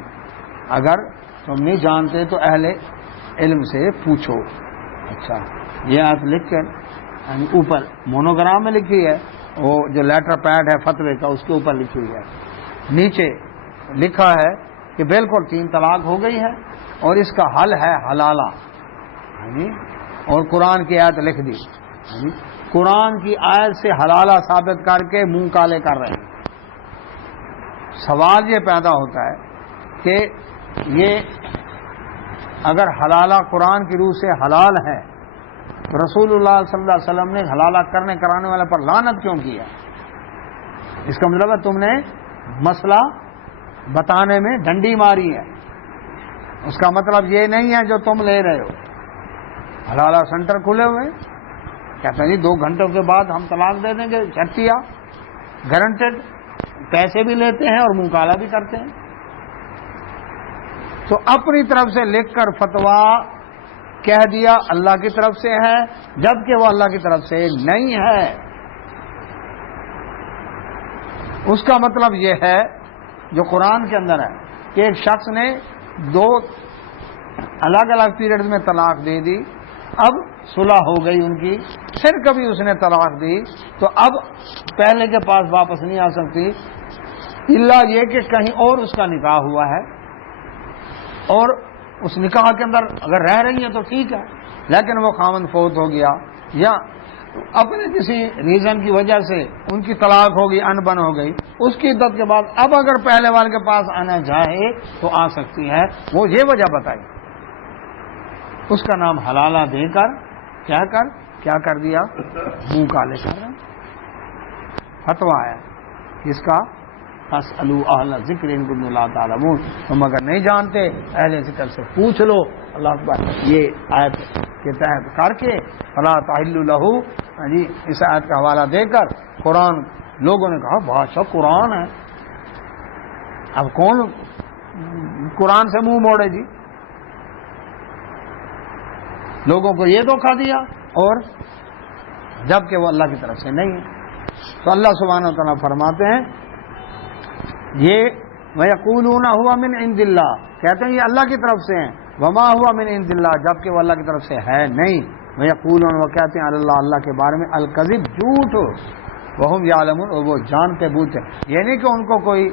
اگر تم نہیں جانتے تو اہل علم سے پوچھو. اچھا, یہ آیت لکھ کر یعنی اوپر مونوگرام میں لکھی ہے, وہ جو لیٹر پیڈ ہے فتوے کا اس کے اوپر لکھی ہوئی ہے. نیچے لکھا ہے کہ بالکل 3 طلاق ہو گئی ہے اور اس کا حل ہے حلالہ, اور قرآن کی آیت لکھ دی. قرآن کی آیت سے حلالہ ثابت کر کے منہ کالے کر رہے ہیں. سوال یہ پیدا ہوتا ہے کہ یہ اگر حلالہ قرآن کی روح سے حلال ہے تو رسول اللہ صلی اللہ علیہ وسلم نے حلالہ کرنے کرانے والے پر لعنت کیوں کیا؟ اس کا مطلب ہے تم نے مسئلہ بتانے میں ڈنڈی ماری ہے. اس کا مطلب یہ نہیں ہے جو تم لے رہے ہو. حلالہ سینٹر کھلے ہوئے, کہتے ہیں جی 2 گھنٹوں کے بعد ہم طلاق دے دیں گے, شرطیہ گارنٹیڈ, پیسے بھی لیتے ہیں اور منہ کالا بھی کرتے ہیں. تو اپنی طرف سے لکھ کر فتویٰ کہہ دیا اللہ کی طرف سے ہے, جبکہ وہ اللہ کی طرف سے نہیں ہے. اس کا مطلب یہ ہے جو قرآن کے اندر ہے کہ ایک شخص نے 2 الگ الگ پیریڈ میں طلاق دے دی, اب صلح ہو گئی ان کی, پھر کبھی اس نے طلاق دی تو اب پہلے کے پاس واپس نہیں آ سکتی, الا یہ کہ کہیں اور اس کا نکاح ہوا ہے اور اس نکاح کے اندر اگر رہ رہی ہیں تو ٹھیک ہے, لیکن وہ خاوند فوت ہو گیا یا اپنے کسی ریزن کی وجہ سے ان کی طلاق ہو گئی, ان بن ہو گئی, اس کی عدت کے بعد اب اگر پہلے والے کے پاس آنا چاہے تو آ سکتی ہے. وہ یہ وجہ بتائی, اس کا نام حلالہ دے کر کیا کر دیا, منہ کالے کر رہے. فتویٰ ہے اس کا فاسألوا اہل الذکر ان کنتم لا تعلمون, تم اگر نہیں جانتے اہل ذکر سے پوچھ لو. اللہ اکبر. یہ آیت کے تحت کر کے فلا تحل لہ, جی اس آیت کا حوالہ دے کر قرآن, لوگوں نے کہا بادشاہ قرآن ہے, اب کون قرآن سے منہ موڑے جی. لوگوں کو یہ دھوکہ دیا اور جبکہ وہ اللہ کی طرف سے نہیں ہے. تو اللہ سبحانہ و تعالیٰ فرماتے ہیں یہ وَيَقُولُونَ هُوَ مِنْ عِنْدِ اللَّهِ, کہتے ہیں یہ اللہ کی طرف سے ہیں, وَمَا هُوَ مِنْ عِنْدِ اللَّهِ, جبکہ وہ اللہ کی طرف سے ہے نہیں. وَيَقُولُونَ, وہ کہتے ہیں اللہ کے بارے میں الکذب, جھوٹ, وَهُمْ يَعْلَمُونَ, اور وہ جانتے بوجھتے. یہ نہیں کہ ان کو کوئی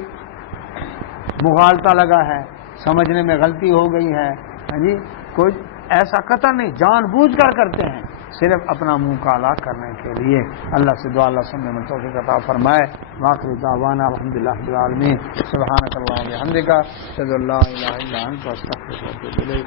مغالطہ لگا ہے, سمجھنے میں غلطی ہو گئی ہے, جی کوئی ایسا قطع نہیں, جان بوجھ کر کرتے ہیں, صرف اپنا منہ کالا کرنے کے لیے. اللہ سے دعا اللہ سننے میں توفیق عطا فرمائے. واخر دعوانا الحمدللہ رب العالمین. سبحانک اللہم و بحمدک, اشہد ان لا الہ الا انت, استغفرک و اتوب الیک.